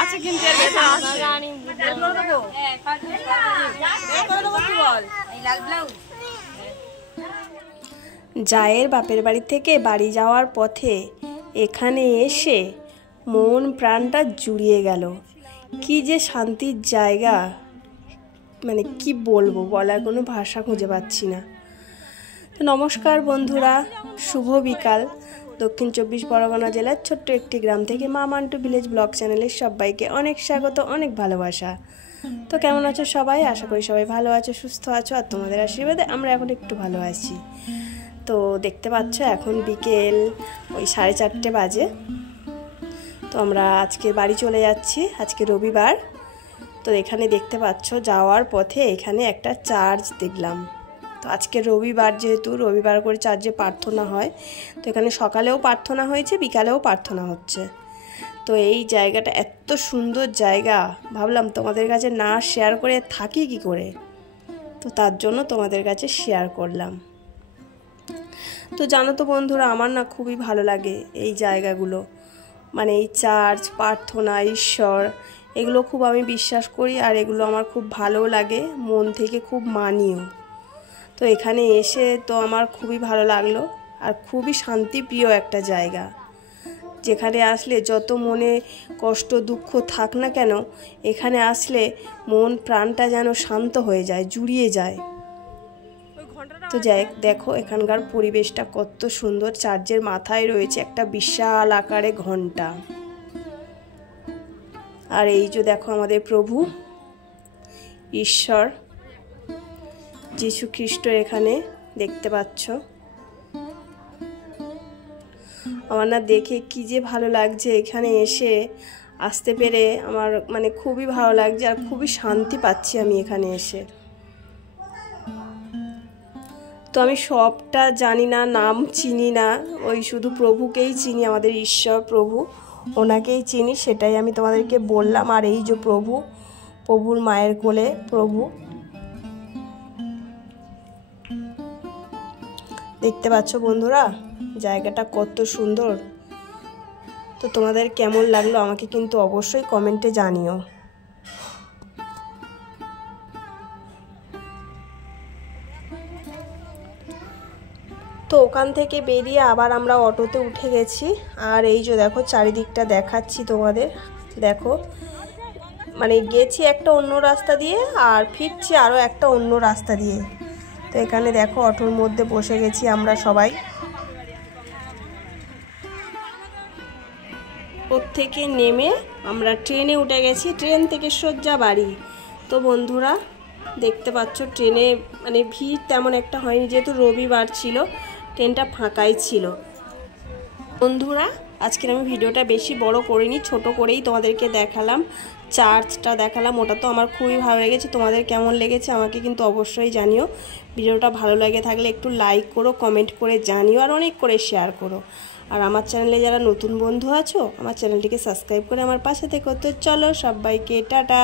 আছে কিন্তু জায়ের বাপের বাড়ি থেকে বাড়ি যাওয়ার পথে এখানে এসে মন প্রাণটা জুড়িয়ে গেল। কি যে শান্তির জায়গা, মানে কি বলবো, বলার কোনো ভাষা খুঁজে পাচ্ছি না। তো নমস্কার বন্ধুরা, শুভ বিকাল। দক্ষিণ 24 পরগনা জেলার ছোট্ট একটি গ্রাম থেকে মা মান্টু ভিলেজ ব্লগ চ্যানেলের সবাইকে অনেক স্বাগত, অনেক ভালোবাসা। তো কেমন আছো সবাই? আশা করি সবাই ভালো আছো, সুস্থ আছো, আর তোমাদের আশীর্বাদে আমরা এখন একটু ভালো আছি। তো দেখতে পাচ্ছ এখন বিকেল ওই 4:30 বাজে। তো আমরা আজকে বাড়ি চলে যাচ্ছি, আজকে রবিবার। তো এখানে দেখতে পাচ্ছ যাওয়ার পথে এখানে একটা চার্চ দেখলাম। তো আজকে রবিবার, যেহেতু রবিবার করে চার্চে প্রার্থনা হয়, তো এখানে সকালেও প্রার্থনা হয়েছে, বিকালেও প্রার্থনা হচ্ছে। তো এই জায়গাটা এত সুন্দর জায়গা, ভাবলাম তোমাদের কাছে না শেয়ার করে থাকি কি করে, তো তার জন্য তোমাদের কাছে শেয়ার করলাম। তো জানো তো বন্ধুরা, আমার না খুবই ভালো লাগে এই জায়গাগুলো, মানে এই চার্চ, প্রার্থনা, ঈশ্বর, এগুলো খুব আমি বিশ্বাস করি, আর এগুলো আমার খুব ভালো লাগে, মন থেকে খুব মানিও। তো এখানে এসে তো আমার খুবই ভালো লাগলো, আর খুবই শান্তিপ্রিয় একটা জায়গা, যেখানে আসলে যত মনে কষ্ট দুঃখ থাক না কেন, এখানে আসলে মন প্রাণটা যেন শান্ত হয়ে যায়, জুড়িয়ে যায়। তো যাই দেখো এখানকার পরিবেশটা কত সুন্দর। চার্চের মাথায় রয়েছে একটা বিশাল আকারে ঘন্টা, আর এই যে দেখো আমাদের প্রভু ঈশ্বর যীশু খ্রিস্ট এখানে দেখতে পাচ্ছ। আমার না দেখে কি যে ভালো লাগছে, এখানে এসে আসতে পেরে আমার মানে খুবই ভালো লাগছে, আর খুবই শান্তি পাচ্ছি আমি এখানে এসে। তো আমি সবটা জানি না, নাম চিনি না, ওই শুধু প্রভুকেই চিনি, আমাদের ঈশ্বর প্রভু, ওনাকেই চিনি, সেটাই আমি তোমাদেরকে বললাম। আর এই যে প্রভুর মায়ের কোলে প্রভু, দেখতে পাচ্ছ বন্ধুরা জায়গাটা কত সুন্দর। তো তোমাদের কেমন লাগলো আমাকে কিন্তু অবশ্যই কমেন্টে জানিও। তো ওখান থেকে বেরিয়ে আবার আমরা অটোতে উঠে গেছি, আর এই যে দেখো চারিদিকটা দেখাচ্ছি তোমাদের। দেখো মানে গেছি একটা অন্য রাস্তা দিয়ে, আর ফিরছি আরও একটা অন্য রাস্তা দিয়ে। তো এখানে দেখো অটোর মধ্যে বসে গেছি আমরা সবাই। ওর থেকে নেমে আমরা ট্রেনে উঠে গেছি, ট্রেন থেকে সোজা বাড়ি। তো বন্ধুরা দেখতে পাচ্ছ ট্রেনে মানে ভিড় তেমন একটা হয়নি, যেহেতু রবিবার ছিল, ট্রেনটা ফাঁকাই ছিল। বন্ধুরা আজকের আমি ভিডিওটা বেশি বড় করিনি, ছোট করেই তোমাদেরকে দেখালাম, চার্চটা দেখালাম। ওটা তো আমার খুবই ভালো লেগেছে, তোমাদের কেমন লেগেছে আমাকে কিন্তু অবশ্যই জানিও। ভিডিওটা ভালো লাগে থাকলে একটু লাইক করো, কমেন্ট করে জানিও, আর অনেক করে শেয়ার করো। আর আমার চ্যানেলে যারা নতুন বন্ধু আছো, আমার চ্যানেলটিকে সাবস্ক্রাইব করে আমার পাশে থেকো। তো চলো সবাইকে টাটা।